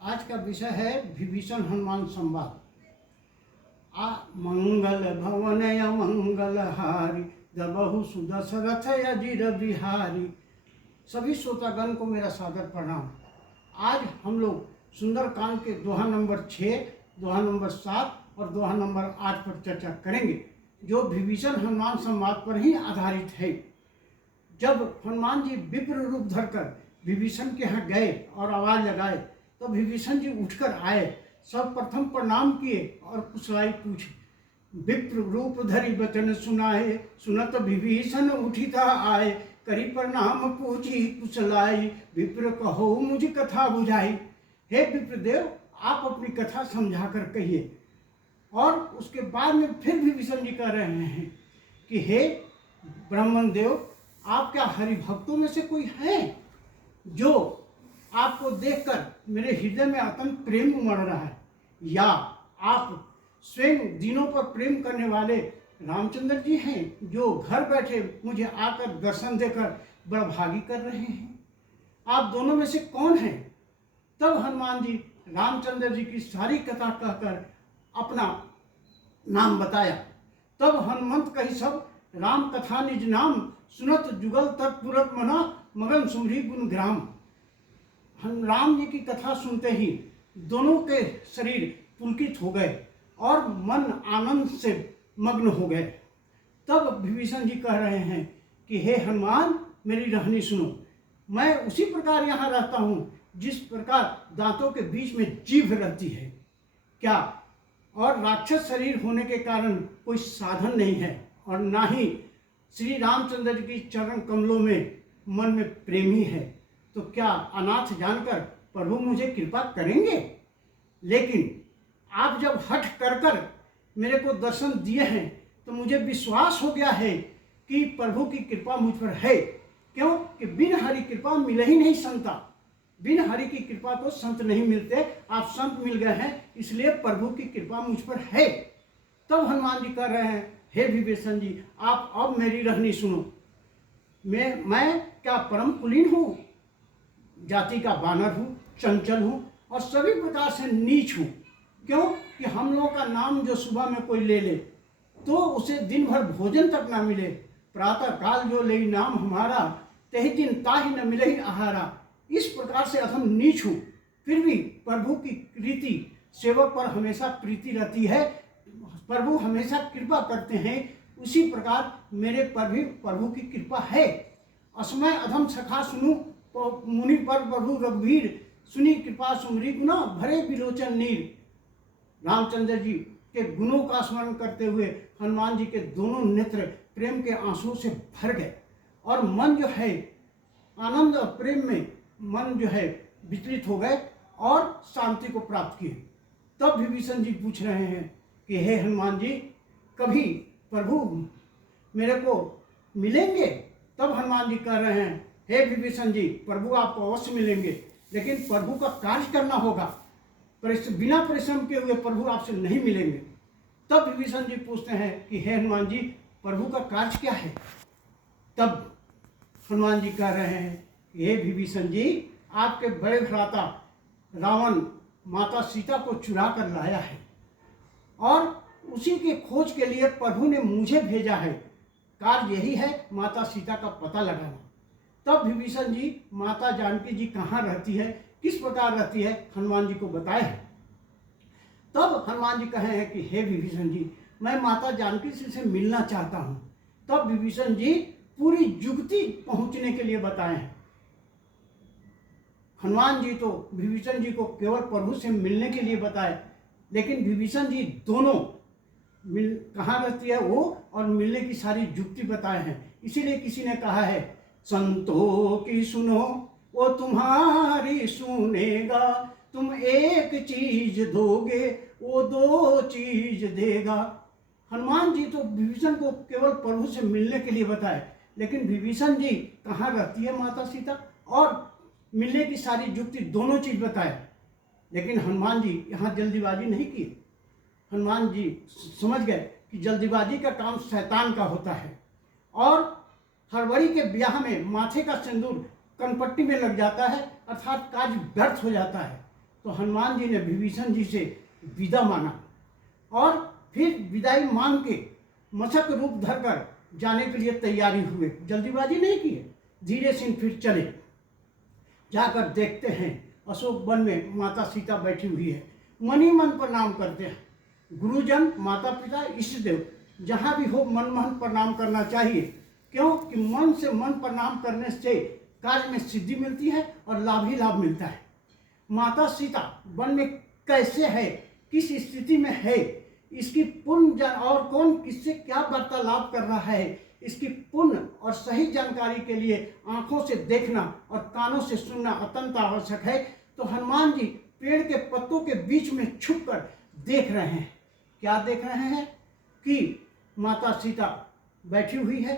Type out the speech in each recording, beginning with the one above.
आज का विषय है विभीषण हनुमान संवाद। मंगल भवन मंगल हारी दबहु सुदशरथ अजिर बिहारी। सभी श्रोतागण को मेरा सादर प्रणाम। आज हम लोग सुंदरकांड के दोहा नंबर 6, दोहा नंबर 7 और दोहा नंबर 8 पर चर्चा करेंगे, जो विभीषण हनुमान संवाद पर ही आधारित है। जब हनुमान जी विप्र रूप धरकर विभीषण के यहाँ गए और आवाज लगाए, तो विभीषण जी उठकर आए, सर्वप्रथम प्रणाम किए और कुशलाई पूछे। विप्र रूप धरि बचन सुनाए, सुनत विभीषण उठिता आए। करी प्रणाम पूछी कुशलाई, विप्र कहो मुझ कथा बुझाई। हे विप्रदेव, आप अपनी कथा समझाकर कहिए। और उसके बाद में फिर विभीषण जी कह रहे हैं कि हे ब्राह्मण देव, आप क्या हरिभक्तों में से कोई है जो आपको देखकर मेरे हृदय में अत्यंत प्रेम उमड़ रहा है, या आप स्वयं दिनों पर प्रेम करने वाले रामचंद्र जी हैं जो घर बैठे मुझे आकर दर्शन देकर बड़भागी कर रहे हैं? आप दोनों में से कौन हैं? तब हनुमान जी रामचंद्र जी की सारी कथा कहकर अपना नाम बताया। तब हनुमंत कही सब राम कथा निज नाम, सुनत जुगल तत्पुरत मना, मगन सुमरी गुण ग्राम। हम राम जी की कथा सुनते ही दोनों के शरीर पुलकित हो गए और मन आनंद से मग्न हो गए। तब विभीषण जी कह रहे हैं कि हे हनुमान, मेरी रहनी सुनो। मैं उसी प्रकार यहाँ रहता हूँ जिस प्रकार दांतों के बीच में जीभ रहती है। क्या और राक्षस शरीर होने के कारण कोई साधन नहीं है, और ना ही श्री रामचंद्र जी की चरण कमलों में मन में प्रेम ही है। तो क्या अनाथ जानकर प्रभु मुझे कृपा करेंगे? लेकिन आप जब हठ कर कर मेरे को दर्शन दिए हैं, तो मुझे विश्वास हो गया है कि प्रभु की कृपा मुझ पर है। क्यों कि बिन हरि कृपा मिले ही नहीं संता। बिन हरि की कृपा को संत नहीं मिलते, आप संत मिल गए हैं, इसलिए प्रभु की कृपा मुझ पर है। तब हनुमान जी कह रहे हैं, हे विभीषण जी, आप अब मेरी रहनी सुनो। मैं क्या परम कुलीन हूँ, जाति का बानर हूँ, चंचल हूँ और सभी प्रकार से नीच हूँ। क्यों कि हम लोगों का नाम जो सुबह में कोई ले ले तो उसे दिन भर भोजन तक ना मिले। प्रातः काल जो ले नाम हमारा, तही दिन ताहि न मिले ही आहारा। इस प्रकार से अहम नीच हूँ, फिर भी प्रभु की रीति सेवक पर हमेशा प्रीति रहती है। प्रभु हमेशा कृपा करते हैं, उसी प्रकार मेरे पर भी प्रभु की कृपा है। असमय अधम सखा सुनू, मुनि पर प्रभु रघुवीर, सुनी कृपा सुमरी गुना, भरे विलोचन नीर। रामचंद्र जी के गुणों का स्मरण करते हुए हनुमान जी के दोनों नेत्र प्रेम के आंसुओं से भर गए और मन जो है आनंद और प्रेम में मन जो है विचलित हो गए और शांति को प्राप्त किए। तब विभीषण जी पूछ रहे हैं कि हे हनुमान जी, कभी प्रभु मेरे को मिलेंगे? तब हनुमान जी कह रहे हैं, हे विभीषण जी, प्रभु आपको अवश्य मिलेंगे, लेकिन प्रभु का कार्य करना होगा। बिना परिश्रम के हुए प्रभु आपसे नहीं मिलेंगे। तब विभीषण जी पूछते हैं कि हे हनुमान जी, प्रभु का कार्य क्या है? तब हनुमान जी कह रहे हैं कि हे विभीषण जी, आपके बड़े भ्राता रावण माता सीता को चुरा कर लाया है और उसी के खोज के लिए प्रभु ने मुझे भेजा है। कार्य यही है, माता सीता का पता लगाना। तब विभीषण जी माता जानकी जी कहाँ रहती है, किस प्रकार रहती है, हनुमान जी को बताए हैं। तब हनुमान जी कहे हैं कि हे विभीषण जी, मैं माता जानकी से मिलना चाहता हूँ। तब विभीषण जी पूरी जुगती पहुँचने के लिए बताए हैं। हनुमान जी तो विभीषण जी को केवल प्रभु से मिलने के लिए बताए, लेकिन विभीषण जी दोनों कहाँ रहती है वो और मिलने की सारी जुक्ति बताए हैं। इसीलिए किसी ने कहा है, संतों की सुनो वो तुम्हारी सुनेगा, तुम एक चीज दोगे वो दो चीज देगा। हनुमान जी तो विभीषण को केवल प्रभु से मिलने के लिए बताए, लेकिन विभीषण जी कहाँ रहती है माता सीता और मिलने की सारी जुक्ति दोनों चीज बताए। लेकिन हनुमान जी यहाँ जल्दीबाजी नहीं की। हनुमान जी समझ गए कि जल्दीबाजी का काम शैतान का होता है, और हड़बड़ी के ब्याह में माथे का सिंदूर कनपट्टी में लग जाता है, अर्थात कार्य व्यर्थ हो जाता है। तो हनुमान जी ने विभीषण जी से विदा मांगा और फिर विदाई मांग के मशक रूप धरकर जाने के लिए तैयारी हुए। जल्दीबाजी नहीं की है, धीरे से फिर चले। जाकर देखते हैं अशोक वन में माता सीता बैठी हुई है। मन ही मन प्रणाम करते हैं। गुरुजन, माता पिता, इष्ट देव जहाँ भी हो मन प्रणाम करना चाहिए। क्यों कि मन से मन प्रणाम करने से कार्य में सिद्धि मिलती है और लाभ ही लाभ मिलता है। माता सीता वन में कैसे है, किस स्थिति में है, इसकी पूर्ण और कौन किससे क्या वार्तालाप कर रहा है, इसकी पूर्ण और सही जानकारी के लिए आंखों से देखना और कानों से सुनना अत्यंत आवश्यक है। तो हनुमान जी पेड़ के पत्तों के बीच में छुपकर देख रहे हैं। क्या देख रहे हैं कि माता सीता बैठी हुई है,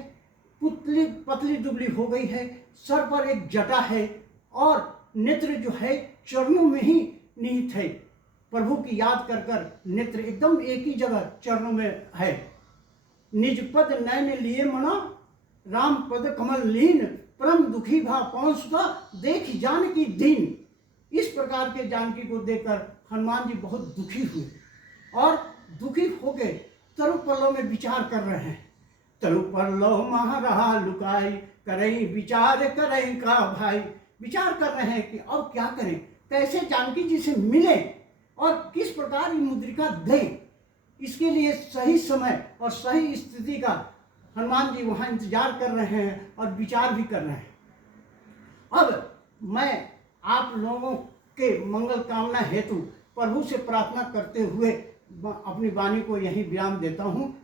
पतली दुबली हो गई है, सर पर एक जटा है और नेत्र जो है चरणों में ही निहित है। प्रभु की याद कर कर नेत्र एकदम एक ही जगह चरणों में है। निज पद नयन लिए मना, राम पद कमल लीन, परम दुखी भा पवन सुता, देख जानकी दीन। इस प्रकार के जानकी को देखकर हनुमान जी बहुत दुखी हुए और दुखी होके तरु पल्लव में विचार कर रहे हैं। तरु पल्लव महारहा लुकाई, करई विचार करई का भाई। विचार कर रहे हैं कि अब क्या करें, कैसे जानकी जी से मिलें और किस प्रकार ये मुद्रिका दें। इसके लिए सही समय और सही स्थिति का हनुमान जी वहाँ इंतजार कर रहे हैं और विचार भी कर रहे हैं। अब मैं आप लोगों के मंगल कामना हेतु प्रभु से प्रार्थना करते हुए अपनी वाणी को यहीं विराम देता हूँ।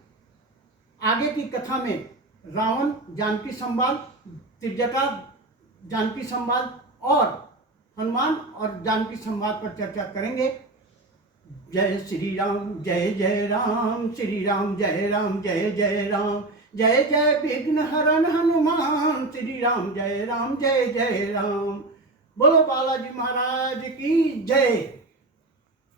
आगे की कथा में रावण जानकी संवाद, त्रिजटा जानकी संवाद और हनुमान और जानकी संवाद पर चर्चा करेंगे। जय श्री राम, जय जय राम, श्री राम जय राम, जय जय राम, जय जय विघ्न हरण हनुमान, श्री राम जय राम, जय जय राम। बोलो बालाजी महाराज की जय।